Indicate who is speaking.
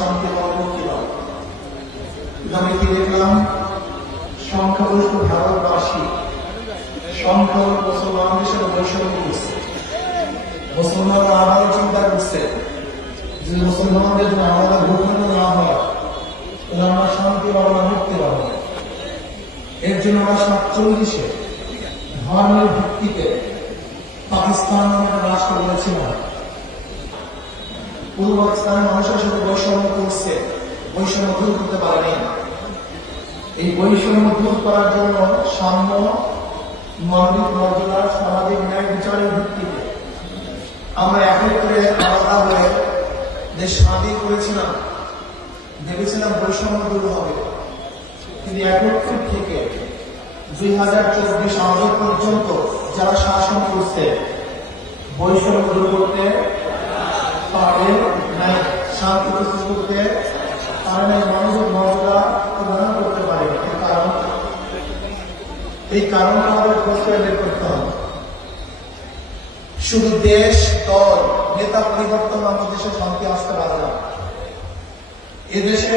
Speaker 1: শান্তি মুক্তি আমি কি দেখলাম? সংখ্যাগরিষ্ঠ ভারতবাসী। এর জন্য আমরা সাতচল্লিশে ধর্মের ভিত্তিতে পাকিস্তান নামে রাষ্ট্র বলেছিলাম পূর্ব পাকিস্তানের মানুষের সাথে বৈষম্য করছে, বৈষম্য দূর করতে পারেনি। এই বৈষম্য দূর করার জন্য সাম্য, মৌলিক মর্যাদা, সামাজিক ন্যায় বিচারের ভিত্তিতে আমরা একত্রে আলাদা হয়ে যে স্বাধীন করেছিলাম, ভেবেছিলাম বৈষম্য দূর হবে। কিন্তু একত্রে থেকে দুই হাজার চব্বিশ আজ পর্যন্ত যারা শাসন করছে, বৈষম্য দূর করতে পারে নাই শান্তি প্রস্তুত করতে পারে নাই মানুষের মর্যাদা প্রদান করতে পারে কারণ? এই কারণটা আমাদের প্রশ্রয় বের করতে হবে। শুধু দেশ, দল, নেতা পরিবর্তন আমাদের দেশে শান্তি আসতে পারে না এদেশে